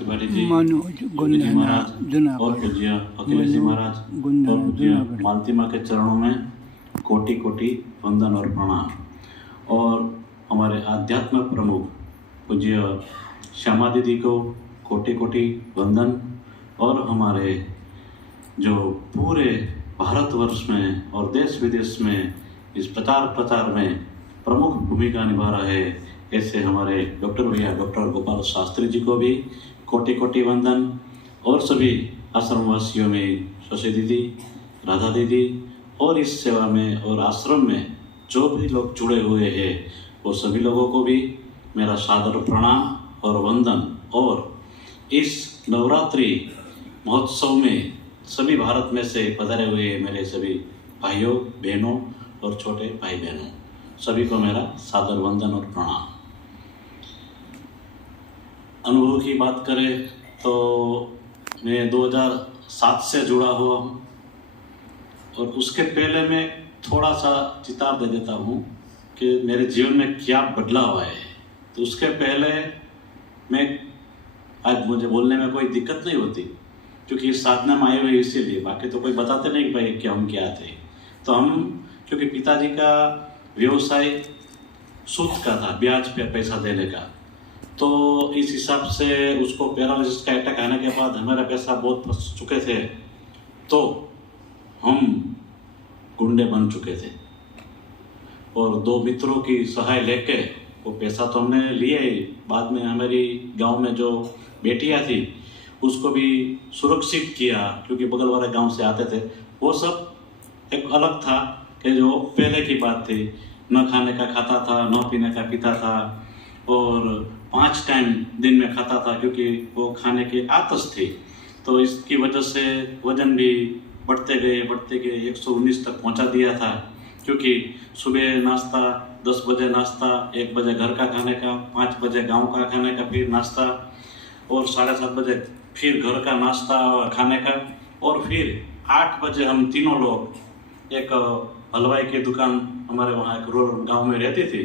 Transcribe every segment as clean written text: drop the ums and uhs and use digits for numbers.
तिवारी जी, मनोज योगी जी महाराज और जूनागढ़, पूज्य अखिलेश जी महाराज और पूज्य मालती माँ के चरणों में कोटि कोटि वंदन और प्रणाम। और हमारे आध्यात्म प्रमुख पूज्य श्यामा दीदी को कोटि कोटि वंदन। और हमारे जो पूरे भारतवर्ष में और देश विदेश में इस प्रचार में प्रमुख भूमिका निभा रहे ऐसे हमारे डॉक्टर भैया डॉक्टर गोपाल शास्त्री जी को भी कोटि कोटि वंदन। और सभी आश्रमवासियों में शशि दीदी, राधा दीदी और इस सेवा में और आश्रम में जो भी लोग जुड़े हुए हैं वो सभी लोगों को भी मेरा सादर प्रणाम और वंदन। और इस नवरात्रि महोत्सव में सभी भारत में से पधारे हुए मेरे सभी भाइयों बहनों और छोटे भाई बहनों सभी को मेरा सादर वंदन और प्रणाम। अनुभव की बात करें तो मैं 2007 से जुड़ा हुआ हूँ और उसके पहले मैं थोड़ा सा चितार दे देता हूँ कि मेरे जीवन में क्या बदलाव आए। तो उसके पहले मैं आज मुझे बोलने में कोई दिक्कत नहीं होती क्योंकि इस साधना में आए हुए इसीलिए, बाकी तो कोई बताते नहीं कि भाई कि हम क्या थे। तो हम क्योंकि पिताजी का व्यवसाय सूद का था, ब्याज पे पैसा देने का, तो इस हिसाब से उसको पैरालिसिस का अटैक आने के बाद हमारा पैसा बहुत फंस चुके थे, तो हम गुंडे बन चुके थे। और दो मित्रों की सहाय लेके वो पैसा तो हमने लिया ही, बाद में हमारी गांव में जो बेटियां थी उसको भी सुरक्षित किया क्योंकि बगल वाले गांव से आते थे। वो सब एक अलग था कि जो पहले की बात थी, न खाने का खाता था, न पीने का पीता था और 5 टाइम दिन में खाता था क्योंकि वो खाने की आदत थी। तो इसकी वजह से वजन भी बढ़ते गए 119 तक पहुंचा दिया था क्योंकि सुबह नाश्ता, 10 बजे नाश्ता, 1 बजे घर का खाने का, 5 बजे गांव का खाने का फिर नाश्ता और 7:30 बजे फिर घर का नाश्ता खाने का और फिर 8 बजे हम तीनों लोग एक हलवाई की दुकान, हमारे वहाँ एक रूरल गांव में रहती थी,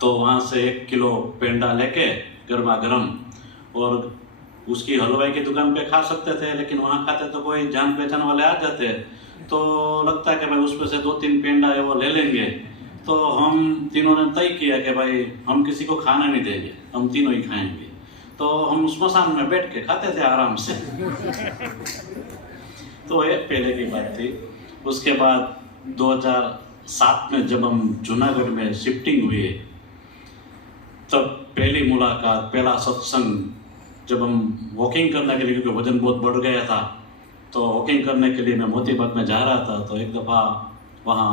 तो वहाँ से 1 किलो पेंडा लेके गर्मा गर्म और उसकी हलवाई की दुकान पे खा सकते थे, लेकिन वहाँ खाते तो कोई जान पहचान वाले आ जाते तो लगता है कि भाई उसमें से 2-3 पेंडा है वो ले लेंगे। तो हम तीनों ने तय किया कि भाई हम किसी को खाना नहीं देंगे, हम तीनों ही खाएंगे। तो हम स्मशान में बैठ के खाते थे आराम से। तो ये पहले की बात थी। उसके बाद 2007 में जब हम जूनागढ़ में शिफ्टिंग हुए तब पहली मुलाकात, पहला सत्संग, जब हम वॉकिंग करने के लिए, क्योंकि वजन बहुत बढ़ गया था, तो वॉकिंग करने के लिए मैं मोतीबाग में जा रहा था तो एक दफ़ा वहाँ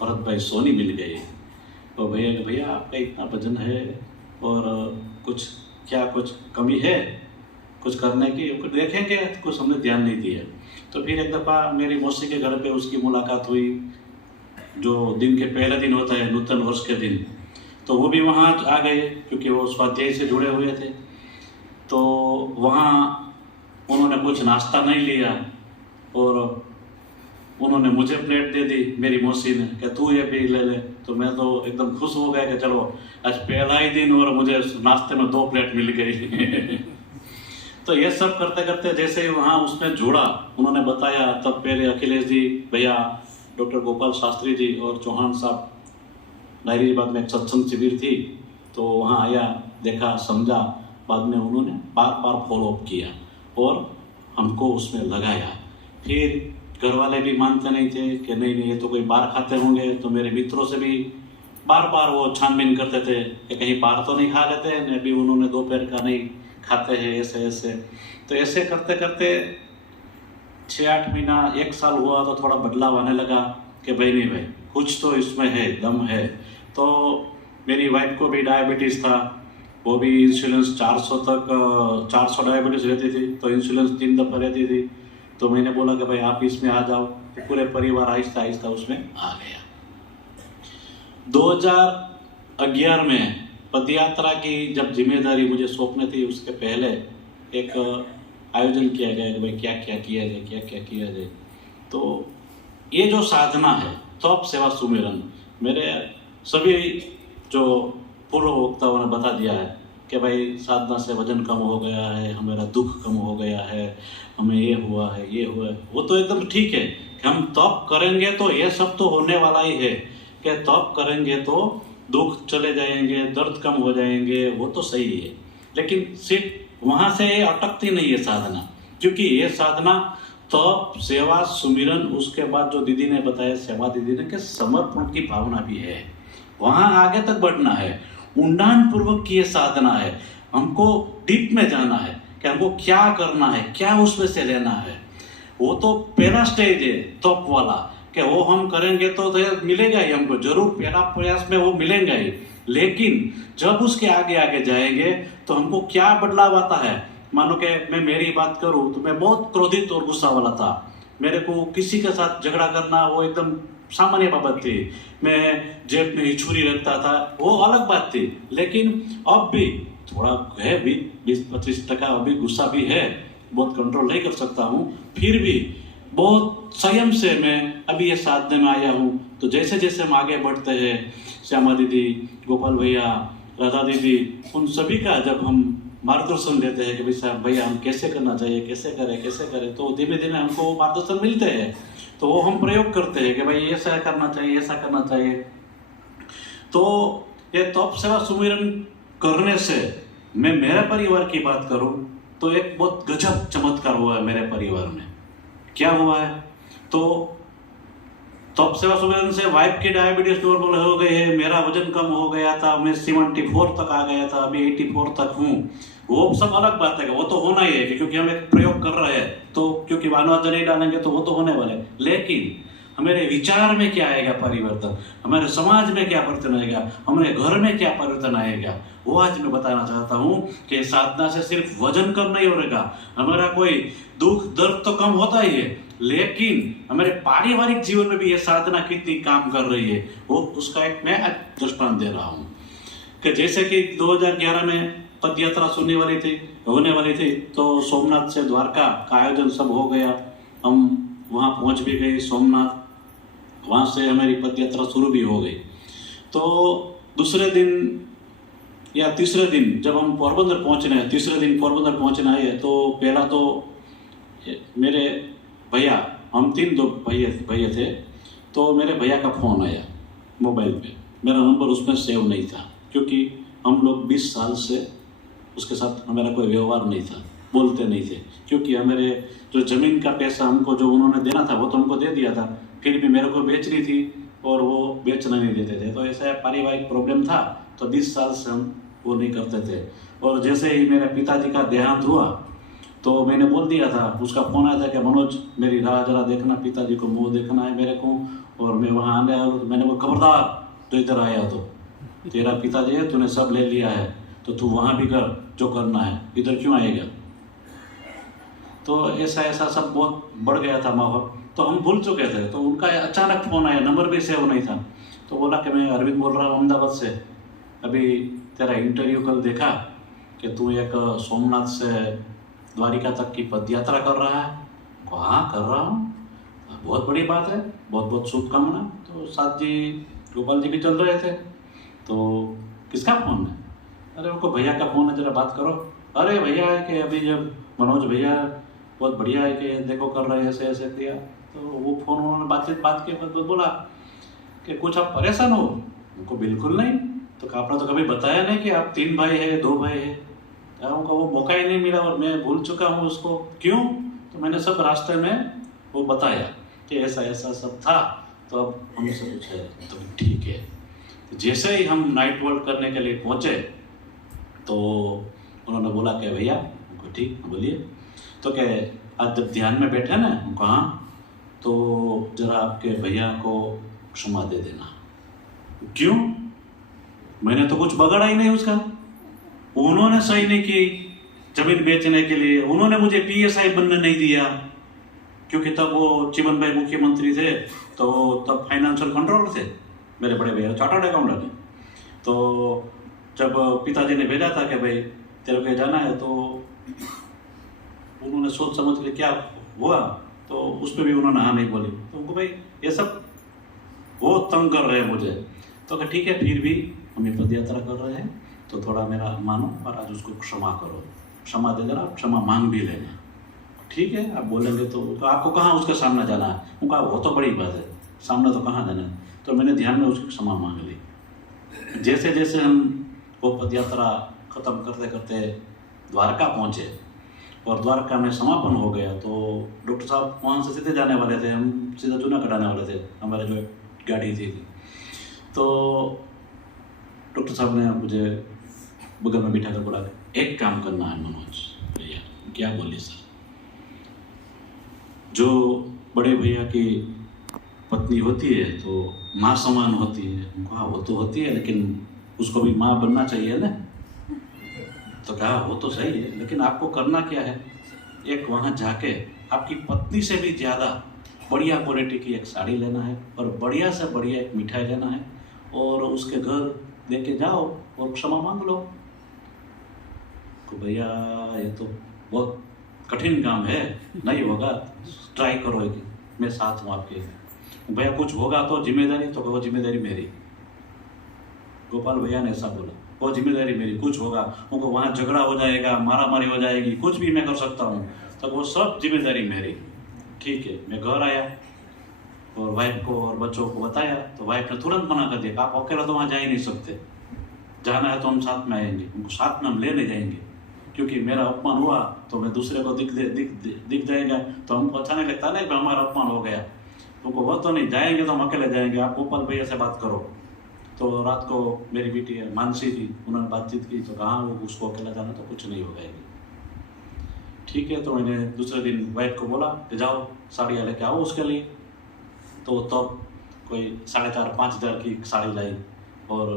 भरत भाई सोनी मिल गए। तो भैया आपका इतना वजन है और कुछ कमी है कुछ करने की, कुछ देखेंगे, कुछ हमने ध्यान नहीं दिया। तो फिर एक दफ़ा मेरी मौसी के घर पे उसकी मुलाकात हुई, जो दिन के पहले दिन होता है नूतन वर्ष के दिन, तो वो भी वहाँ आ गए क्योंकि वो स्वाध्याय से जुड़े हुए थे। तो वहाँ उन्होंने कुछ नाश्ता नहीं लिया और उन्होंने मुझे प्लेट दे दी मेरी मौसी ने कि तू ये भी ले ले। तो मैं तो एकदम खुश हो गया कि चलो आज पहला ही दिन और मुझे नाश्ते में 2 प्लेट मिल गई। तो ये सब करते करते जैसे ही वहाँ उसमें जुड़ा, उन्होंने बताया, तब पहले अखिलेश जी भैया, डॉक्टर गोपाल शास्त्री जी और चौहान साहब, नायरीबाग में एक सत्संग शिविर थी तो वहाँ आया, देखा, समझा, बाद में उन्होंने बार फॉलोअप किया और हमको उसमें लगाया। फिर घर वाले भी मानते नहीं थे कि नहीं ये तो कोई बाहर खाते होंगे, तो मेरे मित्रों से भी बार वो छानबीन करते थे कि कहीं बाहर तो नहीं खा लेते, ने भी उन्होंने दोपहर का नहीं खाते हैं ऐसे। तो ऐसे करते करते 6-8 महीना, 1 साल हुआ तो थोड़ा बदलाव आने लगा कि भाई नहीं भाई कुछ तो इसमें है, दम है। तो मेरी वाइफ को भी डायबिटीज़ था, वो भी इंसुलेंस 400 डायबिटीज़ रहती थी, तो इंसुलेंस 3 दफ़ा रहती थी। तो मैंने बोला कि भाई आप इसमें आ जाओ, तो पूरे परिवार आहिस्ता आहिस्ता उसमें आ गया। 2011 में पदयात्रा की जब जिम्मेदारी मुझे सौंपनी थी, उसके पहले एक आयोजन किया गया कि भाई क्या किया जाए। तो ये जो साधना है तप सेवा सुमिरन, मेरे सभी जो पूर्व वक्ताओं ने बता दिया है कि भाई साधना से वजन कम हो गया है, हमारा दुख कम हो गया है, हमें ये हुआ है, ये हुआ है, वो तो एकदम ठीक है कि हम तप करेंगे तो ये सब तो होने वाला ही है, कि तप करेंगे तो दुख चले जाएंगे, दर्द कम हो जाएंगे, वो तो सही है। लेकिन सिर्फ वहाँ से ये अटकती नहीं है साधना, क्योंकि ये साधना तप, सेवा, सुमिरन, उसके बाद जो दीदी ने बताया, सेवा दीदी ने, कि समर्पण की भावना भी है। वहाँ आगे तक बढ़ना है, ऊंडान पूर्वक की ये साधना है। हमको डीप में जाना है कि हमको क्या करना है, क्या उसमें से लेना है। वो तो पहला स्टेज है तप वाला, कि वो हम करेंगे तो मिलेगा ही हमको, जरूर पहला प्रयास में वो मिलेगा ही। लेकिन जब उसके आगे आगे जाएंगे तो हमको क्या बदलाव आता है। मानो कि मैं मेरी बात करूं तो मैं बहुत क्रोधित और गुस्सा वाला था। मेरे को किसी के साथ झगड़ा करना वो एकदम सामान्य बात थी। मैं जेब में ही छुरी रखता था, वो अलग बात थी। लेकिन अब भी थोड़ा है भी, 20-25% अभी गुस्सा भी है, बहुत कंट्रोल नहीं कर सकता हूँ। फिर भी बहुत संयम से मैं अभी ये साधने में आया हूँ। तो जैसे जैसे हम आगे बढ़ते हैं, श्यामा दीदी, गोपाल भैया, राधा दीदी, उन सभी का जब हम मार्गदर्शन देते हैं कि भाई साहब भैया हम कैसे करना चाहिए, कैसे करें, तो धीमे धीमे हमको मार्गदर्शन मिलते हैं। तो वो हम प्रयोग करते हैं कि भाई ऐसा करना चाहिए, ऐसा करना चाहिए। तो ये तप, सेवा, सुमिरन करने से, मैं मेरे परिवार की बात करूं तो एक बहुत गजब चमत्कार हुआ है मेरे परिवार में। क्या हुआ है, तो तप, सेवा, सुमिरन से वाइफ की डायबिटीज नॉर्मल हो गई है, मेरा वजन कम हो गया था, मैं 74 तक आ गया था, अभी 84 तक हूँ। वो सब अलग बात है, वो तो होना ही है, क्योंकि हम एक प्रयोग कर रहे हैं, तो क्योंकि मानव नहीं डालेंगे तो वो तो होने वाले। लेकिन हमारे विचार में क्या आएगा परिवर्तन, हमारे समाज में क्या परिवर्तन आएगा, हमारे घर में क्या परिवर्तन आएगा, वो आज मैं बताना चाहता हूँ। कि साधना से सिर्फ वजन कम नहीं होगा, हमारा कोई दुख दर्द तो कम होता ही है, लेकिन हमारे पारिवारिक जीवन में भी ये साधना कितनी काम कर रही है, वो उसका एक मैं दृष्टांत दे रहा हूँ। कि जैसे कि 2011 में पद यात्रा होने वाली थी, तो सोमनाथ से द्वारका का आयोजन सब हो गया, हम वहाँ पहुँच भी गए सोमनाथ, वहाँ से हमारी पद यात्रा शुरू भी हो गई। तो दूसरे दिन या तीसरे दिन जब हम पोरबंदर पहुँचने हैं, तीसरे दिन पोरबंदर पहुँचना है, तो पहला तो मेरे भैया, हम 3 भैया थे, तो मेरे भैया का फ़ोन आया मोबाइल पे। मेरा नंबर उसमें सेव नहीं था, क्योंकि हम लोग 20 साल से उसके साथ हमारा कोई व्यवहार नहीं था, बोलते नहीं थे, क्योंकि हमारे जो ज़मीन का पैसा हमको जो उन्होंने देना था वो तो हमको दे दिया था, फिर भी मेरे को बेचनी थी और वो बेचना नहीं देते थे। तो ऐसा पारिवारिक प्रॉब्लम था, तो 20 साल से हम वो नहीं करते थे। और जैसे ही मेरे पिताजी का देहांत हुआ तो मैंने बोल दिया था, उसका फ़ोन आया था कि मनोज मेरी राह जरा देखना, पिताजी को मुँह देखना है मेरे को, और मैं वहाँ आने आया। तो मैंने वो, खबरदार तो इधर आया तो तेरा पिताजी है, तूने सब ले लिया है, तो तू वहाँ भी कर जो करना है, इधर क्यों आएगा। तो ऐसा सब बहुत बढ़ गया था माहौल, तो हम भूल चुके थे। तो उनका अचानक फ़ोन आया, नंबर भी सेव नहीं था, तो बोला कि मैं अरविंद बोल रहा हूँ अहमदाबाद से, अभी तेरा इंटरव्यू कल देखा कि तू एक सोमनाथ से द्वारिका तक की पद यात्रा कर रहा है। हाँ कर रहा हूँ, बहुत बड़ी बात है, बहुत बहुत शुभकामना। तो साथ जी गोपाल जी भी चल रहे थे। तो किसका फ़ोन है? अरे उनको भैया का फ़ोन है, जरा बात करो। अरे भैया है कि अभी जब मनोज भैया बहुत बढ़िया है कि देखो कर रहे हैं, ऐसे ऐसे किया। तो वो फ़ोन उन्होंने बात के बाद बोला कि कुछ आप परेशान हो? उनको बिल्कुल नहीं। तो आपने तो कभी बताया नहीं कि आप 3 भाई है, 2 भाई है। उनको वो मौका ही नहीं मिला और मैं भूल चुका हूँ उसको। क्यों? तो मैंने सब रास्ते में वो बताया कि ऐसा ऐसा सब था। तो अब हमसे पूछे तो ठीक है। तो जैसे ही हम नाइट वॉक करने के लिए पहुँचे तो उन्होंने बोला कि भैया, उनको ठीक बोलिए। तो क्या आज जब ध्यान में बैठे ना, उनको हाँ, तो जरा आपके भैया को क्षमा दे देना। क्यों? मैंने तो कुछ बगाड़ा ही नहीं उसका। उन्होंने सही नहीं की जमीन बेचने के लिए, उन्होंने मुझे पीएसआई बनने नहीं दिया, क्योंकि तब वो चिमन भाई मुख्यमंत्री थे, तो तब फाइनेंशियल कंट्रोलर थे मेरे बड़े भैया, चार्टर्ड अकाउंटेंट। तो जब पिताजी ने भेजा था कि भाई तेरे को जाना है, तो उन्होंने सोच समझ के क्या हुआ, तो उस पर भी उन्होंने हाँ नहीं बोली। तो उनको भाई ये सब वो तंग कर रहे हैं मुझे। तो ठीक है, फिर भी हम ये पद यात्रा कर रहे हैं। तो थोड़ा मेरा मानो और आज उसको क्षमा करो, क्षमा दे देना, क्षमा मांग भी लेना। ठीक है, आप बोलेंगे तो आपको कहाँ उसके सामने जाना है, उनका वो तो बड़ी बात है, सामने तो कहाँ जाना है। तो मैंने ध्यान में उसकी क्षमा मांग ली। जैसे जैसे हम वो पद यात्रा खत्म करते करते द्वारका पहुँचे और द्वारका में समापन हो गया, तो डॉक्टर साहब वहाँ से सीधे जाने वाले थे, हम सीधा जूनागढ़ आने वाले थे, हमारे जो गाड़ी थी। तो डॉक्टर साहब ने मुझे बगल में बिठा कर बोला, एक काम करना है मनोज भैया। क्या बोलिए सर? जो बड़े भैया की पत्नी होती है तो माँ समान होती है। कहा वो तो होती है, लेकिन उसको भी माँ बनना चाहिए ना। तो कहा वो तो सही है, लेकिन आपको करना क्या है, एक वहाँ जाके आपकी पत्नी से भी ज़्यादा बढ़िया क्वालिटी की एक साड़ी लेना है और बढ़िया से बढ़िया एक मिठाई लेना है और उसके घर लेके जाओ और क्षमा मांग लो। तो भैया ये तो बहुत कठिन काम है, नहीं होगा, ट्राई करो, मैं साथ हूँ आपके। भैया कुछ होगा तो जिम्मेदारी, तो वो जिम्मेदारी मेरी। गोपाल भैया ने ऐसा बोला, वो जिम्मेदारी मेरी, कुछ होगा उनको वहाँ झगड़ा हो जाएगा, मारा मारी हो जाएगी, कुछ भी मैं कर सकता हूँ, तो वो सब जिम्मेदारी मेरी। ठीक है, मैं घर आया और वाइफ को और बच्चों को बताया, तो वाइफ ने तुरंत मना कर दिया, आप अकेला तो वहाँ जा ही नहीं सकते, जाना है तो हम साथ में आएंगे, उनको साथ में हम लेने जाएंगे, क्योंकि मेरा अपमान हुआ तो मैं दूसरे को दिख जाएगा, तो हमको अच्छा नहीं लगता ना कि हमारा अपमान हो गया। उनको वो तो नहीं, जाएंगे तो हम अकेले जाएंगे, आप गोपाल भैया से बात करो। तो रात को मेरी बेटी है मानसी जी, उन्होंने बातचीत की, तो कहाँ वो उसको अकेला जाना तो कुछ नहीं होगा। ठीक है, तो मैंने दूसरे दिन वाइफ को बोला कि जाओ साड़ियाँ लेके आओ उसके लिए। तो तब कोई 4,500-5 हज़ार की साड़ी लाई और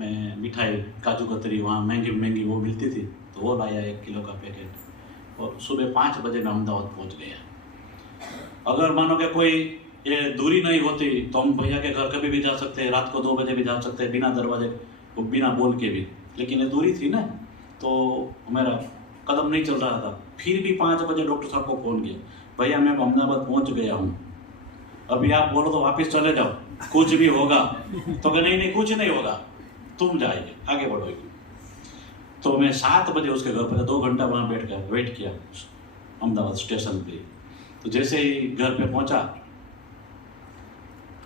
मैं मिठाई काजू कतरी वहाँ महंगी महंगी वो मिलती थी, तो वो लाया 1 किलो का पैकेट और सुबह 5 बजे मैं अहमदाबाद पहुँच गया। अगर मानो कि कोई ये दूरी नहीं होती तो हम भैया के घर कभी भी जा सकते हैं, रात को 2 बजे भी जा सकते हैं, बिना दरवाजे वो बिना बोल के भी, लेकिन ये दूरी थी ना, तो मेरा कदम नहीं चल रहा था। फिर भी 5 बजे डॉक्टर साहब को फोन किया, भैया मैं अहमदाबाद पहुँच गया हूँ, अभी आप बोलो तो वापस चले जाओ, कुछ भी होगा। तो नहीं कुछ नहीं होगा, तुम जाइए आगे बढ़ोगे। तो मैं 7 बजे उसके घर पर 2 घंटा वहाँ बैठ कर वेट किया अहमदाबाद स्टेशन पे। तो जैसे ही घर पे पहुँचा,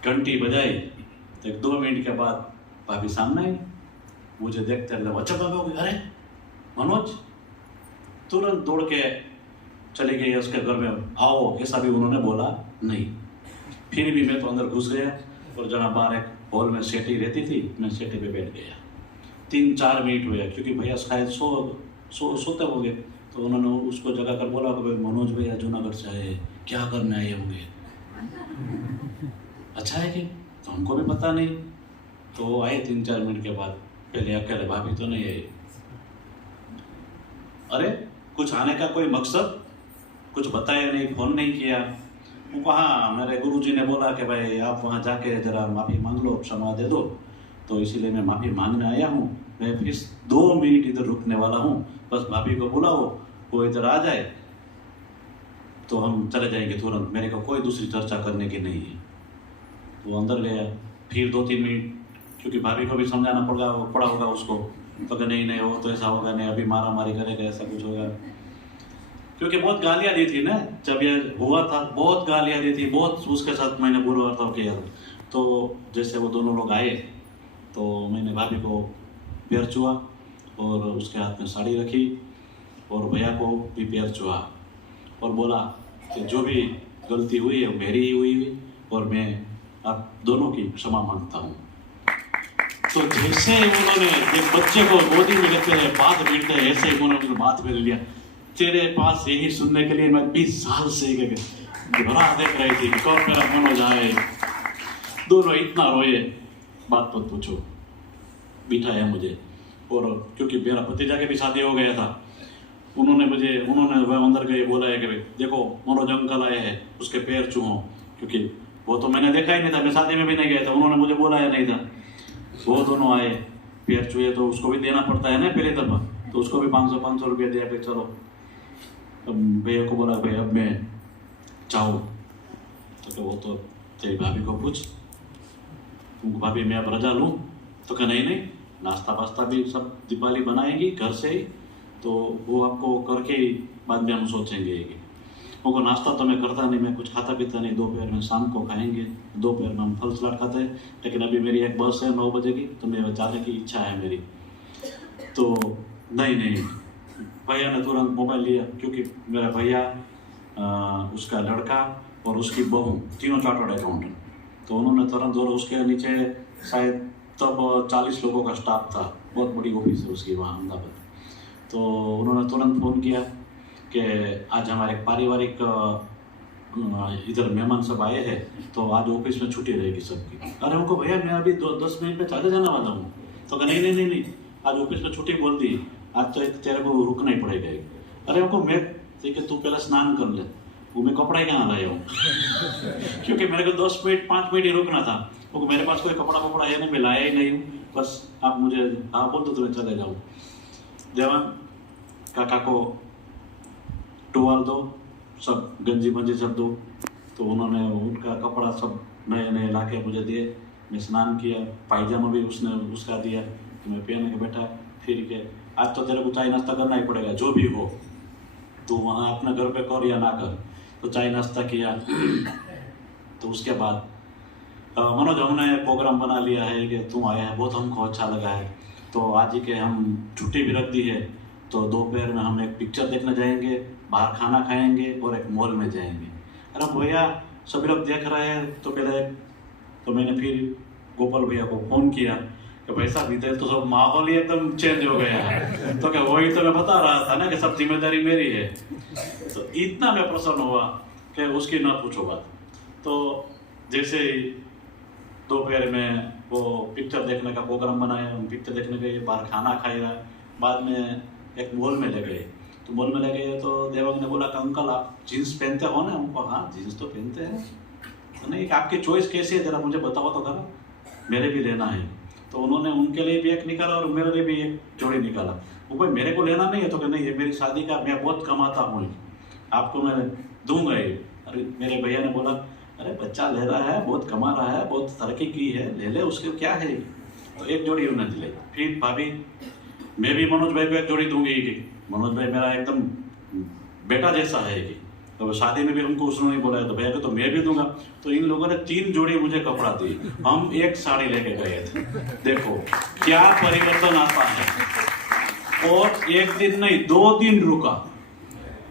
घंटी बजाई, तो 1-2 मिनट के बाद भाभी सामने आई, मुझे देखते रहे, अच्छा भाभी हो गई, अरे मनोज, तुरंत दौड़ के चली गई उसके घर में, आओ, ऐसा भी उन्होंने बोला नहीं। फिर भी मैं तो अंदर घुस गया और जहाँ बाहर एक हॉल में सेटी रहती थी, मैं सेटी पे बैठ गया। 3-4 मिनट हुए, क्योंकि भैया शायद सोते होंगे, तो उन्होंने उसको जगा कर बोला कि मनोज भैया जूनागढ़ से आए, क्या करने आए होंगे, अच्छा है कि, तो हमको भी पता नहीं। तो आए 3-4 मिनट के बाद, पहले अकेले, भाभी तो नहीं आई। अरे कुछ आने का कोई मकसद, कुछ बताया नहीं, फोन नहीं किया। उनको हाँ, मेरे गुरुजी ने बोला कि भाई आप वहाँ जाके जरा माफ़ी मांग लो, क्षमा दे दो, तो इसीलिए मैं माफ़ी मांगने आया हूँ। मैं फिर 2 मिनट इधर रुकने वाला हूँ, बस भाभी को बुलाओ, वो इधर आ जाए तो हम चले जाएंगे तुरंत, मेरे को कोई दूसरी चर्चा करने की नहीं है। वो अंदर गया, फिर 2-3 मिनट, क्योंकि भाभी को भी समझाना पड़ा होगा उसको, तो नहीं वो तो ऐसा होगा नहीं, अभी मारा मारी करेगा, ऐसा कुछ होगा, क्योंकि बहुत गालियाँ दी थी ना जब ये हुआ था, बहुत गालियाँ दी थी, बहुत उसके साथ मैंने बुरा बर्ताव किया। तो जैसे वो दोनों लोग आए, तो मैंने भाभी को पैर छुआ और उसके हाथ में साड़ी रखी और भैया को भी पैर छुआ और बोला कि जो भी गलती हुई है मेरी ही हुई और मैं आप दोनों की क्षमा मांगता हूँ। तो जैसे उन्होंने एक बच्चे को गोदी में लेते हैं, बात भिड़ते हैं, ऐसे ही उन्होंने बात में लिया, तेरे पास यही सुनने के लिए मैं 20 साल से घबरा देख रही थी कब मेरा मन हो जाए। दोनों इतना रोए, बात मत पूछो, बिठाया मुझे। और क्योंकि मेरा भतीजा के भी शादी हो गया था, उन्होंने अंदर गए, बोला है कि देखो मनोज अंकल आए हैं, उसके पैर छूओ, क्योंकि वो तो मैंने देखा ही नहीं था, मैं शादी में भी नहीं गया था, उन्होंने मुझे बोला नहीं था। वो दोनों आए, पैर छुए, तो उसको भी देना पड़ता है ना पहले तब, तो उसको भी 500 रुपया दिया कि चलो। भैया को बोला भाई अब मैं जाऊँ, तो वो तो तेरी भाभी को पूछ, भाभी मैं अब रजा लूँ, तो क्या नहीं नाश्ता वास्ता भी सब दीपावली बनाएंगी घर से ही, तो वो आपको करके ही बाद में हम सोचेंगे कि उनको नाश्ता तो मैं करता नहीं, मैं कुछ खाता पीता नहीं, दोपहर में शाम को खाएंगे, दोपहर में हम फल सलाद खाते हैं। लेकिन अभी मेरी एक बस है 9 बजे की, तो मैं जाने की इच्छा है मेरी। तो नहीं, भैया ने तुरंत मोबाइल लिया, क्योंकि मेरा भैया, उसका लड़का और उसकी बहू तीनों चार्टर्ड अकाउंटेंट, तो उन्होंने तुरंत, और उसके नीचे शायद तब 40 लोगों का स्टाफ था, बहुत बड़ी ऑफिस है उसकी वहाँ अहमदाबाद। तो उन्होंने तुरंत फ़ोन किया कि आज हमारे पारिवारिक इधर मेहमान सब आए हैं, तो आज ऑफिस में छुट्टी रहेगी सबकी। अरे उनको भैया मैं अभी 10 मिनट में चले जाने वाला हूँ। तो कहा नहीं, आज ऑफिस में छुट्टी बोल दी, आज तो तेरे को रुकना ही पड़ेगा। अरे उनको मैं, ठीक है तू पहले स्नान कर ले, वो मैं कपड़ा कहाँ लाया हूँ क्योंकि मेरे को 10 मिनट 5 मिनट ही रुकना था, क्योंकि मेरे पास कोई कपड़ा है नहीं, मैं लाया ही नहीं हूँ। बस आप मुझे हाँ बोल दो तो मैं चले जाऊँ। देवान काका को टुवाल दो, सब गंजी मंजी सब दो। तो उन्होंने उनका कपड़ा सब नए ला के मुझे दिए, मैं स्नान किया, पायजामा भी उसने उसका दिया, तो मैं पहन के बैठा। फिर के आज तो तेरे को चाय नाश्ता करना ही पड़ेगा, जो भी हो, तो वहाँ अपने घर पे कर या ना कर। तो चाय नाश्ता किया। तो उसके बाद मनोज हमने प्रोग्राम बना लिया है कि तुम आया है, बहुत हमको अच्छा लगा है, तो आज ही के हम छुट्टी भी रख दी है, तो दोपहर में हम एक पिक्चर देखने जाएंगे, बाहर खाना खाएंगे और एक मॉल में जाएंगे। अरे भैया सभी लोग देख रहे हैं, तो पहले तो मैंने फिर गोपाल भैया को फ़ोन किया कि भाई साहब इधर तो सब माहौल ही एकदम चेंज हो गया है। तो क्या वही तो मैं बता रहा था ना कि सब जिम्मेदारी मेरी है। तो इतना मैं प्रसन्न हुआ कि उसकी ना पूछो बात। तो जैसे ही दोपहर में वो पिक्चर देखने का प्रोग्राम बनाया, हम पिक्चर देखने गए, बाहर खाना खाया, बाद में एक मॉल में ले गए। तो मॉल में ले गए तो देवंग ने बोला कि अंकल आप जीन्स पहनते हो ना? हमको हाँ जीन्स तो पहनते हैं। तो नहीं, आपकी चॉइस कैसी है जरा मुझे बताओ तो करो, मेरे भी लेना है। तो उन्होंने उनके लिए भी एक निकाला और मेरे लिए भी एक जोड़ी निकाला। वो भाई मेरे को लेना नहीं है, तो कि नहीं ये मेरी शादी का, मैं बहुत कमाता हूँ, आपको मैं दूंगा ये। अरे मेरे भैया ने बोला अरे बच्चा ले रहा है, बहुत कमा रहा है, बहुत तरक्की की है, ले ले, उसके क्या है। तो एक जोड़ी उन्होंने दिलाई। फिर भाभी मैं भी मनोज भाई को एक जोड़ी दूंगी कि मनोज भाई मेरा एकदम बेटा जैसा है कि, तो शादी में भी हमको उसने नहीं बोला है, तो भैया को तो मैं भी दूंगा। तो इन लोगों ने 3 जोड़ी मुझे कपड़ा दी, हम एक साड़ी लेके गए थे। देखो क्या परिवर्तन आता है। और एक दिन नहीं 2 दिन रुका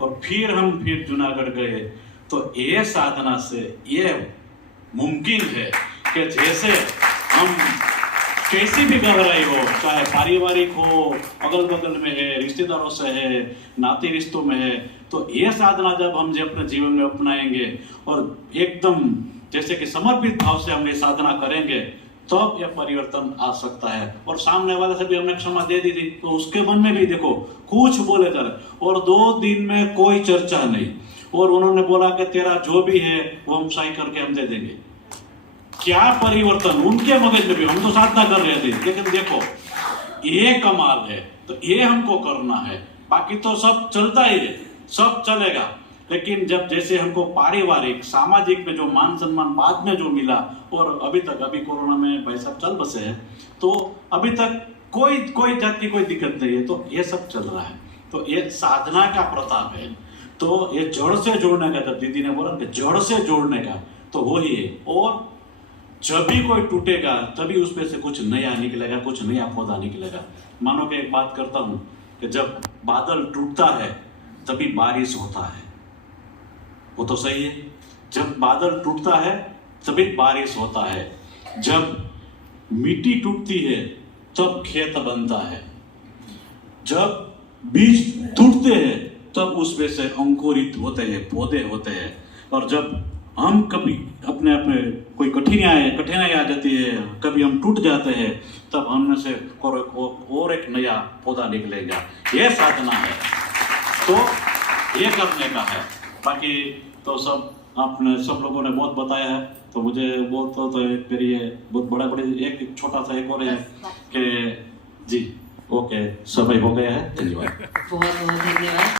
और फिर हम जूनागढ़ गए। तो ये साधना से ये मुमकिन है कि जैसे हम कैसी भी गहराई हो, चाहे पारिवारिक हो, अगल बगल में है, रिश्तेदारों से है, नाते रिश्तों में है, तो ये साधना जब हम अपने जीवन में अपनाएंगे और एकदम जैसे कि समर्पित भाव से हम ये साधना करेंगे, तब यह परिवर्तन आ सकता है। और सामने वाले से भी हमने क्षमा दे दी थी, तो उसके मन में भी देखो कुछ बोले कर, और 2 दिन में कोई चर्चा नहीं, और उन्होंने बोला कि तेरा जो भी है वो हम सही करके हम दे देंगे। क्या परिवर्तन उनके मगज में भी, हम तो साधना कर रहे थे, लेकिन देखो ये कमाल है। तो ये हमको करना है, बाकी तो सब चलता ही है, सब चलेगा। लेकिन जब जैसे हमको पारिवारिक सामाजिक में जो मान सम्मान बाद में जो मिला, और अभी तक अभी कोरोना में भाई साहब चल बसे हैं, तो अभी तक कोई जात की कोई दिक्कत नहीं है, तो ये सब चल रहा है। तो ये साधना का प्रताप है। तो ये जड़ से जोड़ने का, जब दीदी ने बोला कि जड़ से जोड़ने का, तो वो ही है। और जब भी कोई टूटेगा तभी उसमें से कुछ नया निकलेगा, कुछ नया पौधा निकलेगा। मानो कि एक बात करता हूं कि जब बादल टूटता है तभी बारिश होता है, वो तो सही है। जब बादल टूटता है तभी बारिश होता है। जब मिट्टी टूटती है तब खेत बनता है। जब बीज टूटते हैं तब उसमें से अंकुरित होते हैं, पौधे होते हैं। और जब हम कभी अपने कोई कठिनाई आ जाती है, कभी हम टूट जाते हैं, तब हम में से और एक नया पौधा निकलेगा। ये साधना है, तो ये करने का है। बाकी तो सब आपने सब लोगों ने बहुत बताया है, तो मुझे बहुत तो मेरी ये बहुत बड़ी एक छोटा सा एक और है कि जी ओके, समय हो गया है। धन्यवाद, बहुत बहुत धन्यवाद।